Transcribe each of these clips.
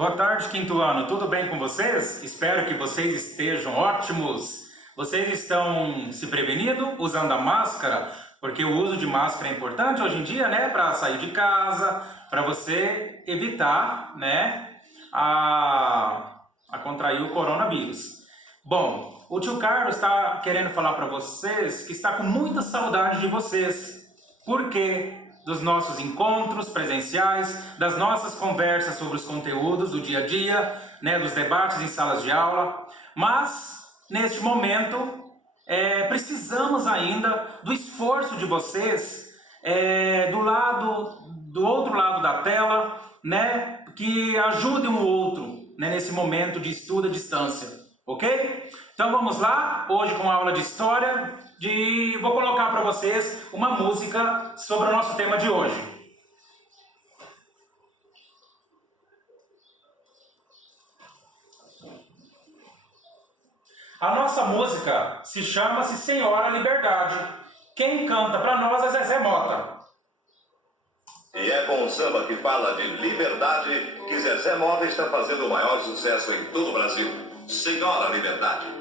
Boa tarde, quinto ano. Tudo bem com vocês? Espero que vocês estejam ótimos. Vocês estão se prevenindo usando a máscara? Porque o uso de máscara é importante hoje em dia, né? Para sair de casa, para você evitar, né? A contrair o coronavírus. Bom, o tio Carlos está querendo falar para vocês que está com muita saudade de vocês. Por quê? Dos nossos encontros presenciais, das nossas conversas sobre os conteúdos do dia a dia, né, dos debates em salas de aula. Mas, neste momento, precisamos ainda do esforço de vocês do outro lado da tela, né, que ajudem um outro, né, nesse momento de estudo à distância, ok? Então vamos lá, hoje com a aula de História. Vou colocar para vocês uma música sobre o nosso tema de hoje. A nossa música chama-se Senhora Liberdade. Quem canta para nós é Zezé Mota. E é com o samba que fala de liberdade que Zezé Mota está fazendo o maior sucesso em todo o Brasil. Senhora Liberdade.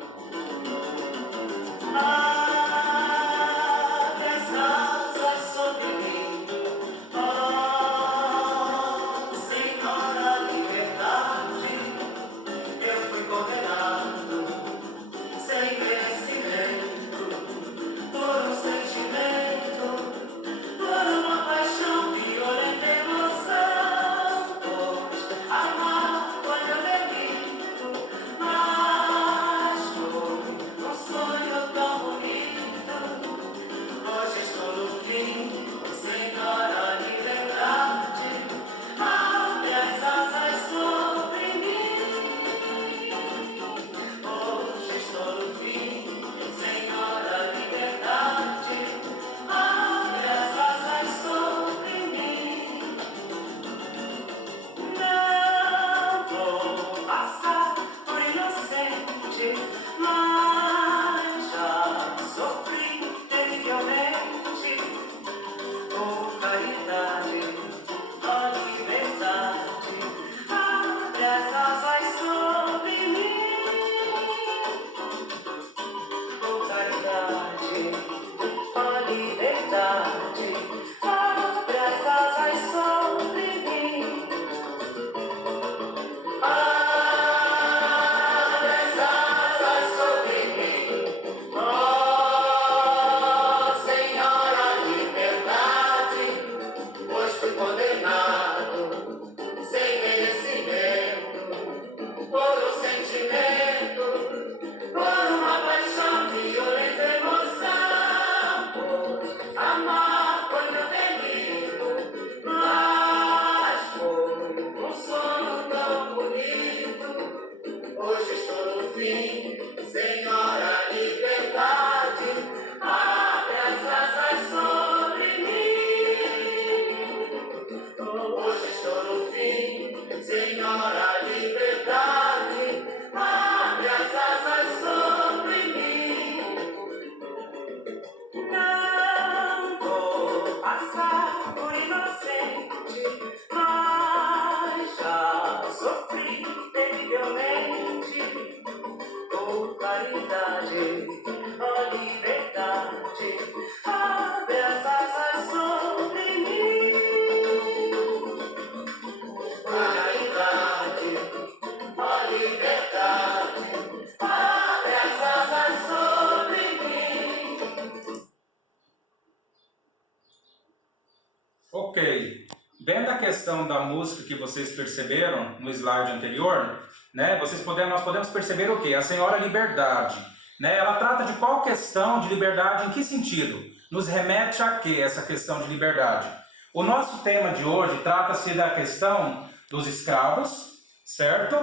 Ok, vendo a questão da música que vocês perceberam no slide anterior, né, nós podemos perceber o quê? A Senhora Liberdade, né, ela trata de qual questão de liberdade, em que sentido? Nos remete a quê essa questão de liberdade? O nosso tema de hoje trata-se da questão dos escravos, certo?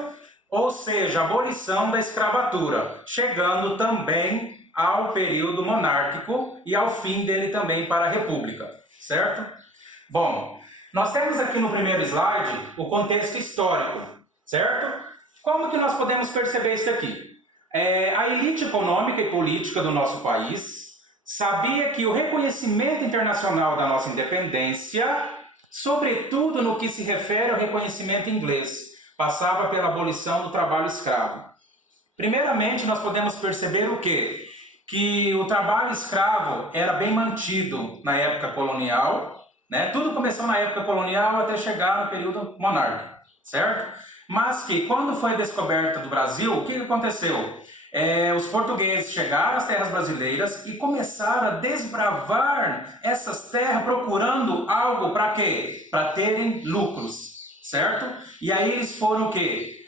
Ou seja, a abolição da escravatura, chegando também ao período monárquico e ao fim dele também para a República, certo? Bom, nós temos aqui no primeiro slide o contexto histórico, certo? Como que nós podemos perceber isso aqui? A elite econômica e política do nosso país sabia que o reconhecimento internacional da nossa independência, sobretudo no que se refere ao reconhecimento inglês, passava pela abolição do trabalho escravo. Primeiramente, nós podemos perceber o quê? Que o trabalho escravo era bem mantido na época colonial, né? Tudo começou na época colonial até chegar no período monárquico, certo? Mas que quando foi a descoberta do Brasil, o que aconteceu? Os portugueses chegaram às terras brasileiras e começaram a desbravar essas terras procurando algo para quê? Para terem lucros, certo? E aí eles foram o quê?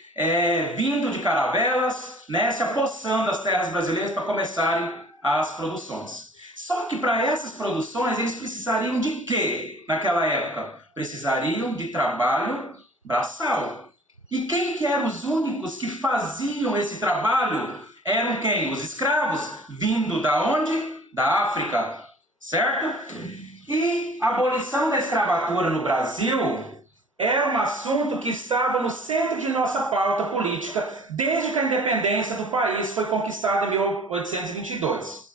Vindo de caravelas, né, se apossando das terras brasileiras para começarem as produções. Só que para essas produções eles precisariam de quê naquela época? Precisariam de trabalho braçal. E quem que eram os únicos que faziam esse trabalho? Eram quem? Os escravos, vindo da onde? Da África, certo? E a abolição da escravatura no Brasil era um assunto que estava no centro de nossa pauta política desde que a independência do país foi conquistada em 1822.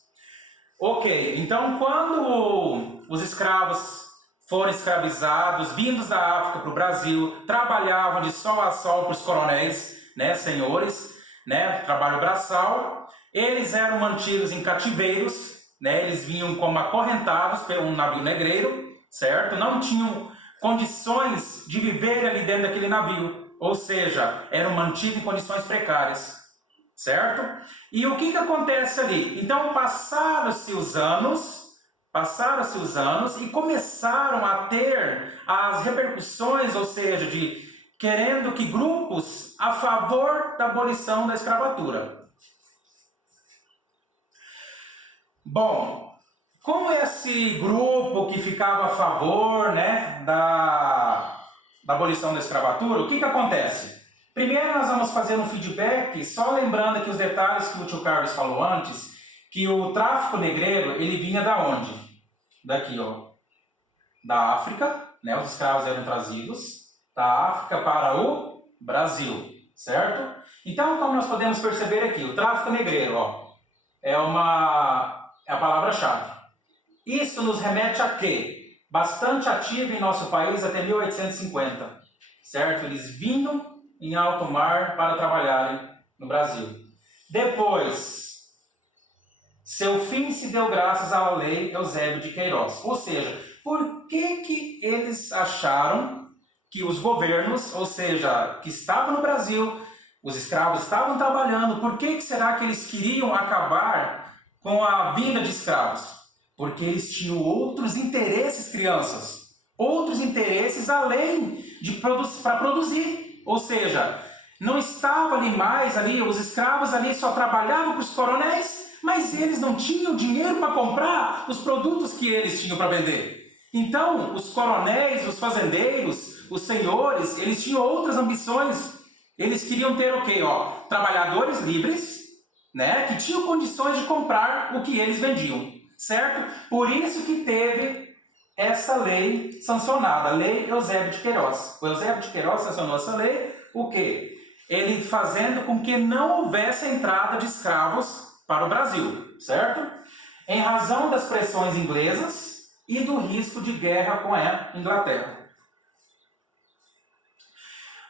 Ok, então quando os escravos foram escravizados, vindos da África para o Brasil, trabalhavam de sol a sol para os coronéis, né, senhores, né, trabalho braçal, eles eram mantidos em cativeiros, né, eles vinham como acorrentados por um navio negreiro, certo? Não tinham condições de viver ali dentro daquele navio, ou seja, eram mantidos em condições precárias, certo? E o que acontece ali? Então passaram-se os anos e começaram a ter as repercussões, ou seja, de querendo que grupos a favor da abolição da escravatura. Bom, com esse grupo que ficava a favor, né, da abolição da escravatura, o que acontece? Primeiro nós vamos fazer um feedback, só lembrando aqui os detalhes que o tio Carlos falou antes, que o tráfico negreiro, ele vinha da onde? Daqui, ó, da África, né, os escravos eram trazidos da África para o Brasil, certo? Então, como nós podemos perceber aqui, o tráfico negreiro, ó, é a palavra-chave. Isso nos remete a quê? Bastante ativo em nosso país até 1850, certo? Eles vinham em alto mar para trabalharem no Brasil. Depois, seu fim se deu graças à lei Eusébio de Queiroz. Ou seja, por que eles acharam que os governos, ou seja, que estavam no Brasil, os escravos estavam trabalhando, por que será que eles queriam acabar com a vinda de escravos? Porque eles tinham outros interesses, crianças. Outros interesses além de para produzir. Ou seja, não estava ali mais, os escravos ali só trabalhavam para os coronéis, mas eles não tinham dinheiro para comprar os produtos que eles tinham para vender. Então, os coronéis, os fazendeiros, os senhores, eles tinham outras ambições. Eles queriam ter o quê? Trabalhadores livres, né, que tinham condições de comprar o que eles vendiam, certo? Por isso que teve essa lei sancionada, a lei Eusébio de Queiroz. O Eusébio de Queiroz sancionou essa lei, o quê? Ele fazendo com que não houvesse a entrada de escravos para o Brasil, certo? Em razão das pressões inglesas e do risco de guerra com a Inglaterra.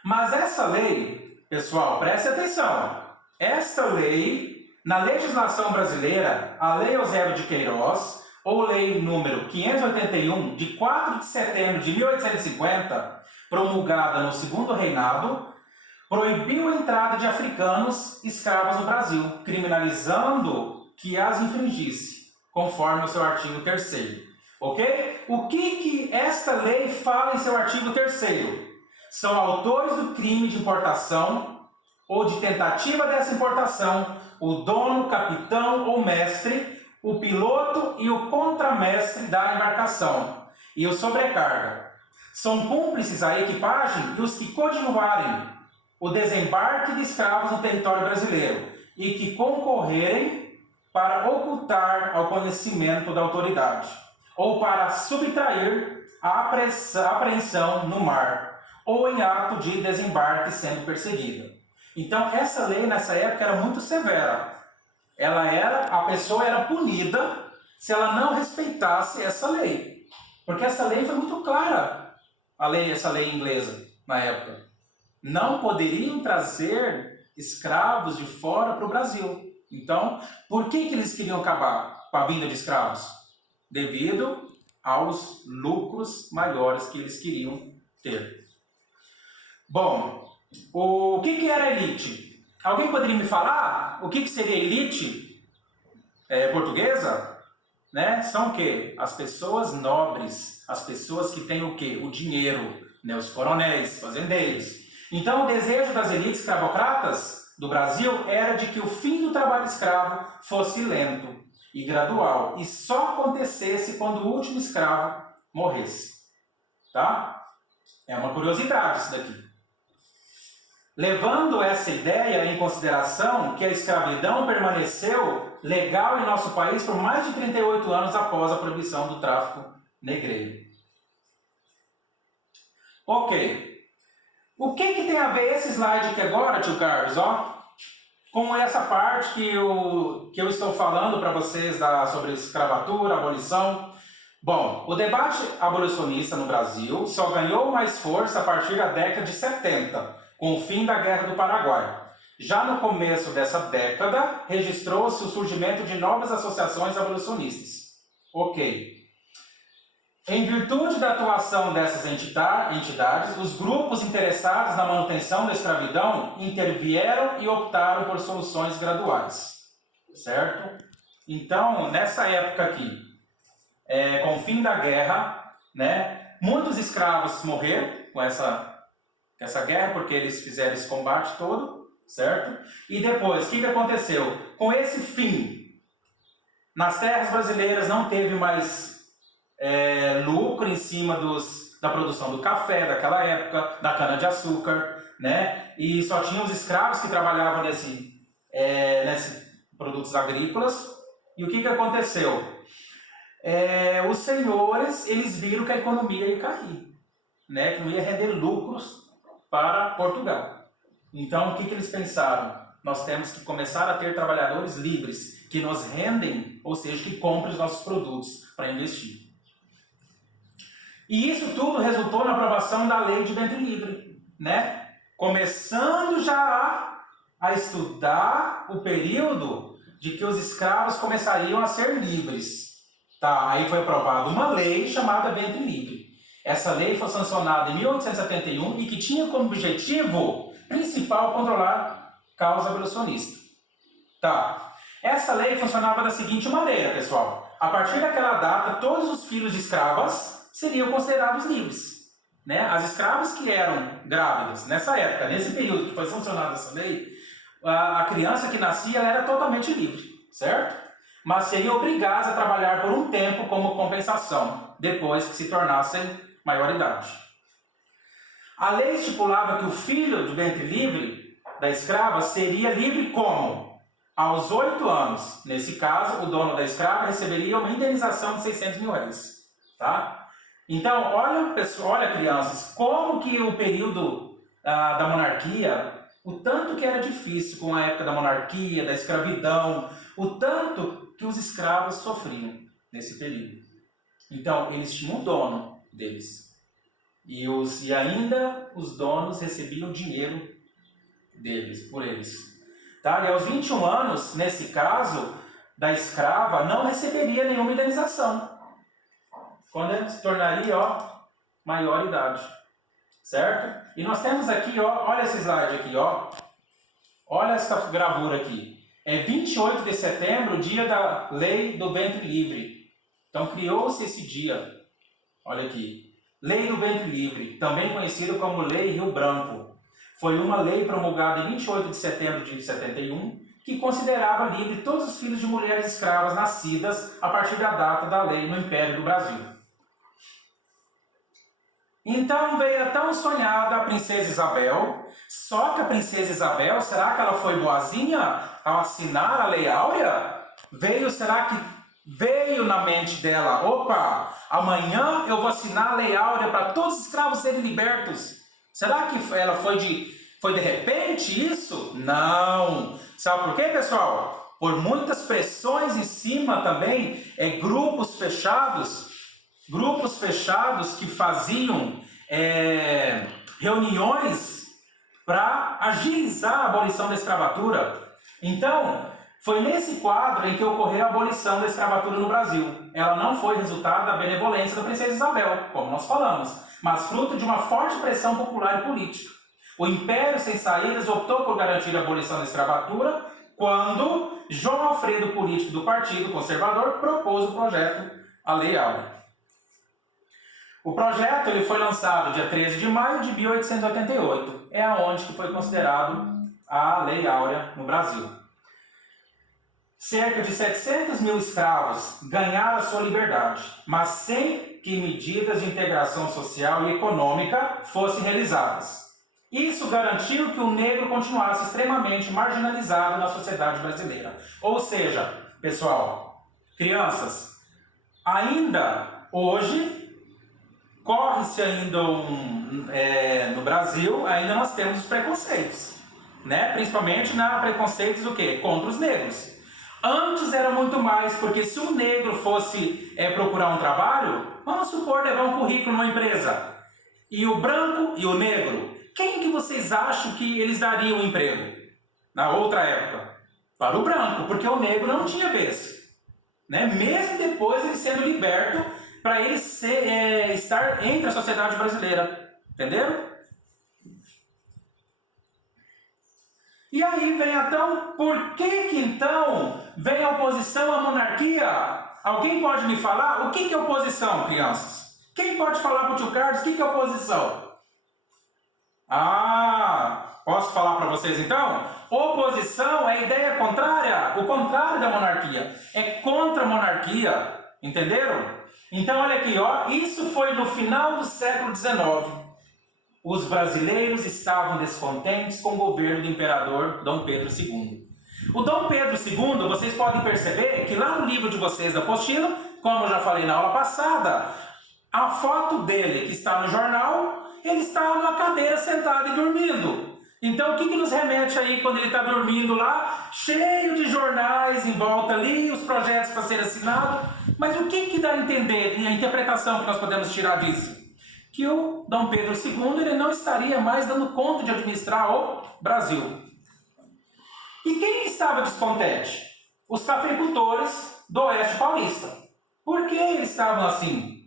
Mas essa lei, pessoal, preste atenção, esta lei, na legislação brasileira, a lei Eusébio de Queiroz, ou lei número 581, de 4 de setembro de 1850, promulgada no segundo reinado, proibiu a entrada de africanos escravos no Brasil, criminalizando que as infringisse, conforme o seu artigo 3º. Ok? O que esta lei fala em seu artigo 3º? São autores do crime de importação ou de tentativa dessa importação, o dono, capitão ou mestre, o piloto e o contramestre da embarcação e o sobrecarga. São cúmplices à equipagem e os que coadjuvarem o desembarque de escravos no território brasileiro e que concorrerem para ocultar ao conhecimento da autoridade ou para subtrair a apreensão no mar ou em ato de desembarque sendo perseguida. Então, essa lei nessa época era muito severa. A pessoa era punida se ela não respeitasse essa lei. Porque essa lei foi muito clara, essa lei inglesa, na época. não poderiam trazer escravos de fora para o Brasil. Então, por que eles queriam acabar com a vinda de escravos? Devido aos lucros maiores que eles queriam ter. Bom, o que era elite? Alguém poderia me falar o que seria elite portuguesa? Né? São o quê? As pessoas nobres, as pessoas que têm o quê? O dinheiro, né? Os coronéis, fazendeiros. Então, o desejo das elites escravocratas do Brasil era de que o fim do trabalho escravo fosse lento e gradual e só acontecesse quando o último escravo morresse. Tá? É uma curiosidade isso daqui. Levando essa ideia em consideração que a escravidão permaneceu legal em nosso país por mais de 38 anos após a proibição do tráfico negreiro. Ok. O que tem a ver esse slide aqui agora, tio Carlos, com essa parte que eu estou falando para vocês sobre escravatura, abolição? Bom, o debate abolicionista no Brasil só ganhou mais força a partir da década de 70, com o fim da Guerra do Paraguai. Já no começo dessa década, registrou-se o surgimento de novas associações abolicionistas. Ok. Em virtude da atuação dessas entidades, os grupos interessados na manutenção da escravidão intervieram e optaram por soluções graduais. Certo? Então, nessa época aqui, com o fim da guerra, né, muitos escravos morreram com essa guerra, porque eles fizeram esse combate todo, certo? E depois, o que aconteceu? Com esse fim, nas terras brasileiras não teve mais lucro em cima da produção do café daquela época, da cana-de-açúcar, né? E só tinha os escravos que trabalhavam nesses produtos agrícolas. E o que aconteceu? Os senhores, eles viram que a economia ia cair, né? Que não ia render lucros para Portugal. Então, o que eles pensaram? Nós temos que começar a ter trabalhadores livres, que nos rendem, ou seja, que comprem os nossos produtos para investir. E isso tudo resultou na aprovação da lei de ventre livre, né? Começando já a estudar o período de que os escravos começariam a ser livres. Tá? Aí foi aprovada uma lei chamada ventre livre. Essa lei foi sancionada em 1871 e que tinha como objetivo principal controlar a causa abolicionista. Tá. Essa lei funcionava da seguinte maneira, pessoal. A partir daquela data, todos os filhos de escravas seriam considerados livres. Né? As escravas que eram grávidas, nessa época, nesse período que foi sancionada essa lei, a criança que nascia ela era totalmente livre, certo? Mas seriam obrigadas a trabalhar por um tempo como compensação, depois que se tornassem maioridade. A lei estipulava que o filho de ventre livre da escrava seria livre como? Aos 8 anos. Nesse caso, o dono da escrava receberia uma indenização de 600 mil reais. Tá? Então, olha crianças, como que o período da monarquia, o tanto que era difícil com a época da monarquia, da escravidão, o tanto que os escravos sofriam nesse período. Então, eles tinham um dono deles. E ainda os donos recebiam dinheiro deles, por eles. Tá? E aos 21 anos, nesse caso, da escrava, não receberia nenhuma indenização. Quando ele se tornaria, maioridade. Certo? E nós temos aqui, olha esse slide aqui, olha essa gravura aqui. É 28 de setembro, dia da lei do ventre livre. Então criou-se esse dia. Olha aqui. Lei do ventre livre, também conhecido como Lei Rio Branco. Foi uma lei promulgada em 28 de setembro de 71, que considerava livre todos os filhos de mulheres escravas nascidas a partir da data da lei no Império do Brasil. Então veio a tão sonhada a princesa Isabel, só que a princesa Isabel, será que ela foi boazinha ao assinar a Lei Áurea? Será que veio na mente dela, opa, amanhã eu vou assinar a Lei Áurea para todos os escravos serem libertos? Será que ela foi de repente isso? Não. Sabe por quê, pessoal? Por muitas pressões em cima também, grupos fechados que faziam reuniões para agilizar a abolição da escravatura. Então, foi nesse quadro em que ocorreu a abolição da escravatura no Brasil. Ela não foi resultado da benevolência da princesa Isabel, como nós falamos, mas fruto de uma forte pressão popular e política. O Império Sem Saídas optou por garantir a abolição da escravatura quando João Alfredo, político do Partido Conservador, propôs o projeto, a Lei Áurea. O projeto ele foi lançado dia 13 de maio de 1888. É aonde que foi considerado a Lei Áurea no Brasil. Cerca de 700 mil escravos ganharam a sua liberdade, mas sem que medidas de integração social e econômica fossem realizadas. Isso garantiu que o negro continuasse extremamente marginalizado na sociedade brasileira. Ou seja, pessoal, crianças, ainda hoje, corre-se ainda no Brasil, ainda nós temos os preconceitos, né? Principalmente preconceitos o quê? Contra os negros. Antes era muito mais, porque se um negro fosse procurar um trabalho, vamos supor levar um currículo numa empresa, e o branco e o negro, quem que vocês acham que eles dariam emprego na outra época? Para o branco, porque o negro não tinha vez, né? Mesmo depois ele sendo liberto, para ele estar entre a sociedade brasileira, entenderam? E aí vem então, por que então vem a oposição à monarquia? Alguém pode me falar o que é oposição, crianças? Quem pode falar para o tio Carlos o que é oposição? Posso falar para vocês então? Oposição é a ideia contrária, o contrário da monarquia. É contra a monarquia, entenderam? Então olha aqui, ó, isso foi no final do século XIX. Os brasileiros estavam descontentes com o governo do imperador Dom Pedro II. O Dom Pedro II, vocês podem perceber que lá no livro de vocês da apostila, como eu já falei na aula passada, a foto dele que está no jornal, ele está numa cadeira sentado e dormindo. Então o que nos remete aí quando ele está dormindo lá, cheio de jornais em volta ali, os projetos para ser assinado? Mas o que dá a entender, a interpretação que nós podemos tirar disso? Que o Dom Pedro II ele não estaria mais dando conta de administrar o Brasil. E quem estava descontente? Os cafeicultores do Oeste Paulista. Por que eles estavam assim?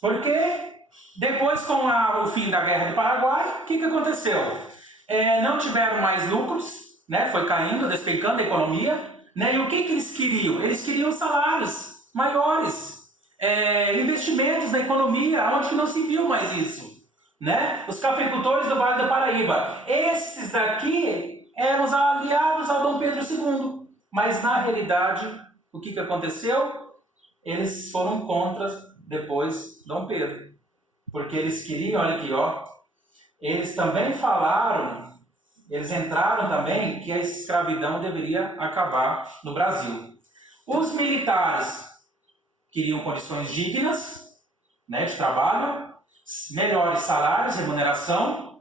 Porque depois, com o fim da Guerra do Paraguai, o que aconteceu? Não tiveram mais lucros, né? Foi caindo, despencando a economia, né? E o que eles queriam? Eles queriam salários maiores, investimentos na economia, onde que não se viu mais isso, né? Os cafeicultores do Vale do Paraíba, esses daqui eram os aliados ao Dom Pedro II, mas na realidade, o que aconteceu? Eles foram contra depois Dom Pedro, porque eles queriam, olha aqui, ó, eles também falaram, eles entraram também que a escravidão deveria acabar no Brasil. Os militares queriam condições dignas, né, de trabalho, melhores salários, remuneração,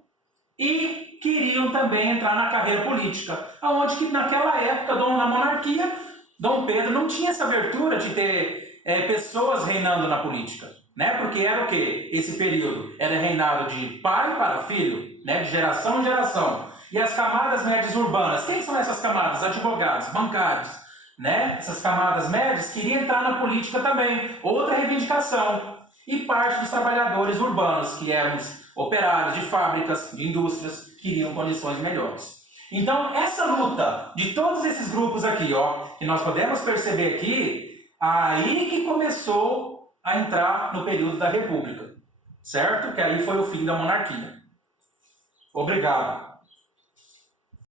e queriam também entrar na carreira política, onde que naquela época, na monarquia, Dom Pedro não tinha essa abertura de ter pessoas reinando na política, né? Porque era o quê? Esse período era reinado de pai para filho, né? De geração em geração. E as camadas médias urbanas, quem são essas camadas? Advogados, bancários, né? Essas camadas médias queriam entrar na política também, outra reivindicação. E parte dos trabalhadores urbanos, que eram os operários de fábricas, de indústrias, queriam condições melhores. Então, essa luta de todos esses grupos aqui, ó, que nós podemos perceber aqui, aí que começou a entrar no período da República, certo? Que aí foi o fim da monarquia. Obrigado.